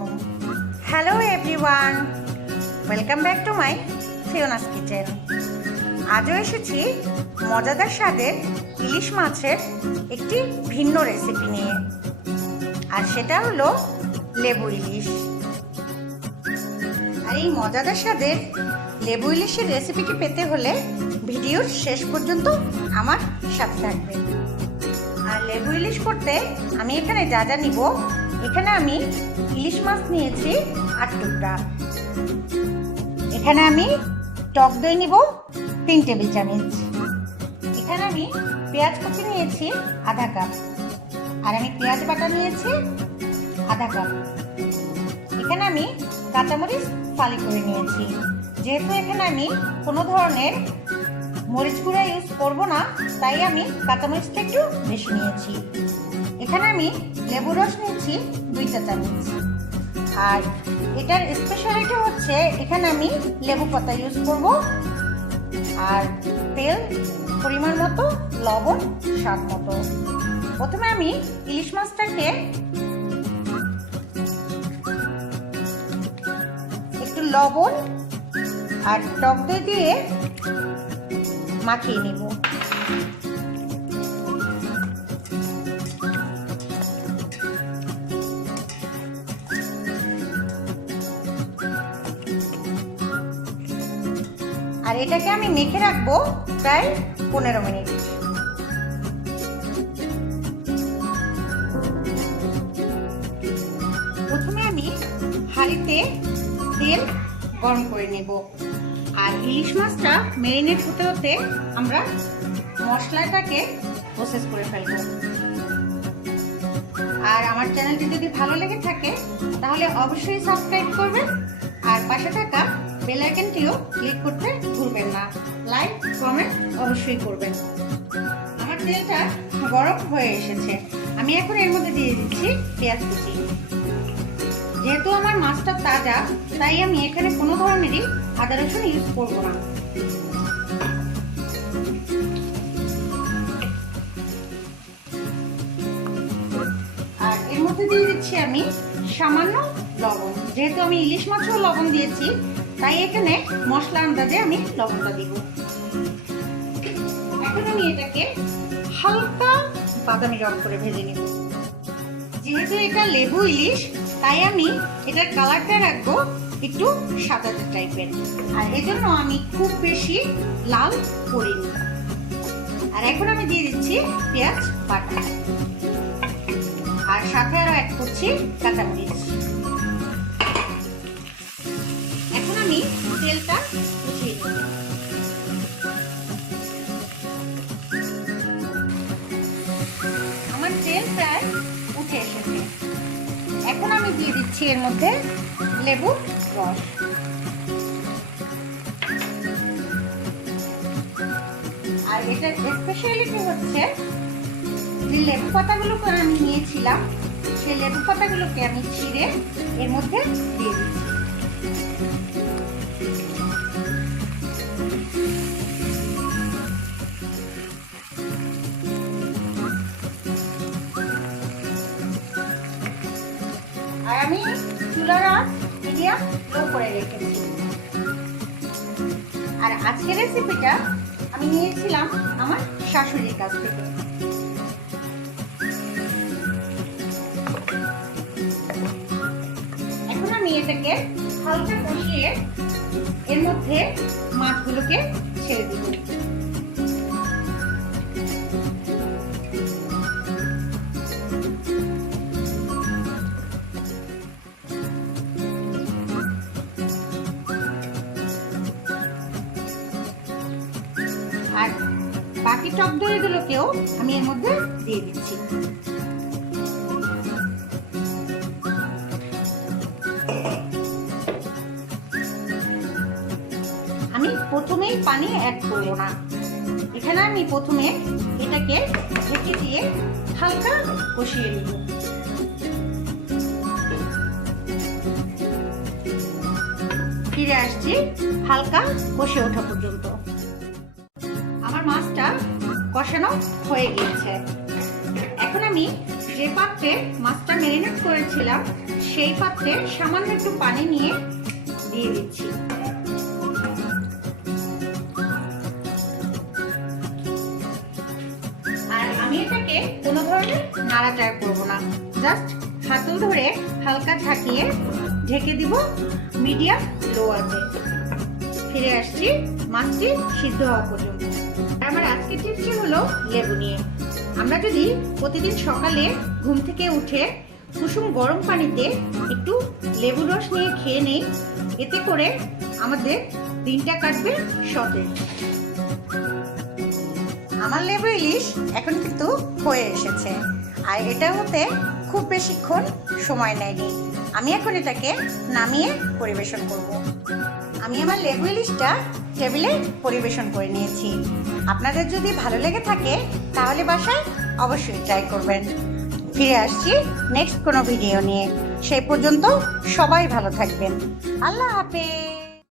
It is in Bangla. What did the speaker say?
আলাইকুম। Hello everyone, welcome back to my Fiona's kitchen. আজও এসেছি মজাদার স্বাদের ইলিশ মাছের একটি ভিন্ন রেসিপি নিয়ে, আর সেটা হলো লেবু ইলিশ। আর এই মজাদার স্বাদের লেবু ইলিশের রেসিপিটি পেতে হলে ভিডিওর শেষ পর্যন্ত আমার সাথে থাকবেন। আর লেবু ইলিশ করতে আমি এখানে যা যা নিব, এখানে আমি ইলিশ মাছ নিয়েছি 8 টুকরা। এখানে আমি টক দই নিব 3 টেবিল চামচ। এখানে আমি পেঁয়াজ কুচি নিয়েছি আধা কাপ, আর আমি পেঁয়াজ বাটা নিয়েছি আধা কাপ। এখানে আমি কাঁচামরিচ ফালি করে নিয়েছি। যেহেতু এখানে আমি কোনো ধরনের মরিচ গুঁড়া ইউজ করব না, তাই আমি কাঁচামরিচটা একটু বেশি নিয়েছি। এখানে আমি লেবু রস নিয়েছি 2 চা চামচ। আর এটার স্পেশালিটি হচ্ছে এখানে আমি লেবু পাতা ইউজ করব, আর তেল পরিমাণ মতো, লবণ স্বাদ মতো। প্রথমে আমি ইলিশ মাছটাকে একটু লবণ আর টক দই দিয়ে মাখিয়ে নিব। আর এটাকে আমি মেখে রাখবো প্রায় 15 মিনিট। প্রথমে আমি হাঁড়িতে তেল গরম করে নেব। আর ইলিশ মাছটা ম্যারিনেট হতে হতে আমরা মশলাটাকে প্রসেস করে ফেলবো। আর আমার চ্যানেলটি যদি ভালো লেগে থাকে তাহলে অবশ্যই সাবস্ক্রাইব করবেন, আর পাশে থাকা বেল আইকনটিও ক্লিক করতে ভুলবেন না। লাইক কমেন্ট অবশ্যই করবেন। আমার তেলটা গরম হয়ে এসেছে, আমি এখন এর মধ্যে দিয়ে দিচ্ছি পেঁয়াজ কুচি। যেহেতু আমার মাছটা তাজা, তাই আমি এখানে কোনো ধরনেরই আদা রসুন ইউজ করব না। আর এর মধ্যে দিয়ে দিচ্ছি আমি সামান্য লবণ। যেহেতু আমি ইলিশ মাছেও লবণ দিয়েছি, তাই এখানে মশলা আন্দাজে আমি লবণটা দিব। এখন আমি এটাকে হালকা বাদামি রং করে ভেজে নিব। যেহেতু এটা লেবু ইলিশ, তাই আমি এটার কালারটা রাখবো একটু সাদাটে টাইপের, আর এজন্য আমি খুব বেশি লাল করিনি। আর এখন আমি দিয়ে দিচ্ছি পেঁয়াজ বাটা, আর সাথে আরো অ্যাড করছি কাঁচামরিচ। এখন আমি তেলটা উঠিয়ে নেব। আমার তেল প্রায় উঠে এসেছে। এখন আমি দিয়ে দিচ্ছি এর মধ্যে লেবুর রস। আর এটার স্পেশালিটি হচ্ছে যে লেবু পাতাগুলোকে আমি নিয়েছিলাম, সেই লেবু পাতাগুলোকে আমি ছিঁড়ে এর মধ্যে দিয়ে দিচ্ছি। আর আমি চুলার আঁচ মিডিয়াম লো করে রেখেছি। আর আজকের রেসিপিটা আমি নিয়েছিলাম আমার শাশুড়ির কাছ থেকে। এখন আমি এটাকে হালকা কষিয়ে এর মধ্যে মাছগুলোকে ছেড়ে দিব। আর বাকি টক দইগুলোকেও আমি এর মধ্যে দিয়ে দিচ্ছি। আমি প্রথমেই পানি অ্যাড করব না। এখানে আমি প্রথমে এটাকে ঢেকে দিয়ে হালকা কষিয়ে নেব। ফিরে আসছি হালকা কষে ওঠা পর্যন্ত। আমার মাছটা কষানো হয়ে গিয়েছে। এখন আমি যে পাত্রে মাছটা ম্যারিনেট করেছিলাম সেই পাত্রে সামান্য একটু পানি নিয়ে দিয়ে দিচ্ছি। আর আমি এটাকে কোনো ধরনের নাড়াচাড়া করবো না, জাস্ট হাতল ধরে হালকা ঝাঁকিয়ে ঢেকে দিব মিডিয়াম লো আছে। ফিরে আসছি মাছটি সিদ্ধ হওয়া পর্যন্ত। আমার আজকের টিপসটি হলো লেবু নিয়ে। আমরা যদি প্রতিদিন সকালে ঘুম থেকে উঠে কুসুম গরম পানিতে একটু লেবু রস নিয়ে খেয়ে নেই, এতে করে আমাদের দিনটা কাটবে সতেজ। আমার লেবু ইলিশ এখন কিন্তু হয়ে এসেছে, আর এটা হতে খুব বেশিক্ষণ সময় নেয়নি। আমি এখন এটাকে নামিয়ে পরিবেশন করব। আমি আমার লেবু ইলিশটা টেবিলে পরিবেশন করে নিয়েছি। আপনাদের যদি ভালো লেগে থাকে তাহলে বাসায় অবশ্যই ট্রাই করবেন। ফিরে আসছি নেক্সট কোনো ভিডিও নিয়ে। সেই পর্যন্ত সবাই ভালো থাকবেন। আল্লাহ হাফেজ।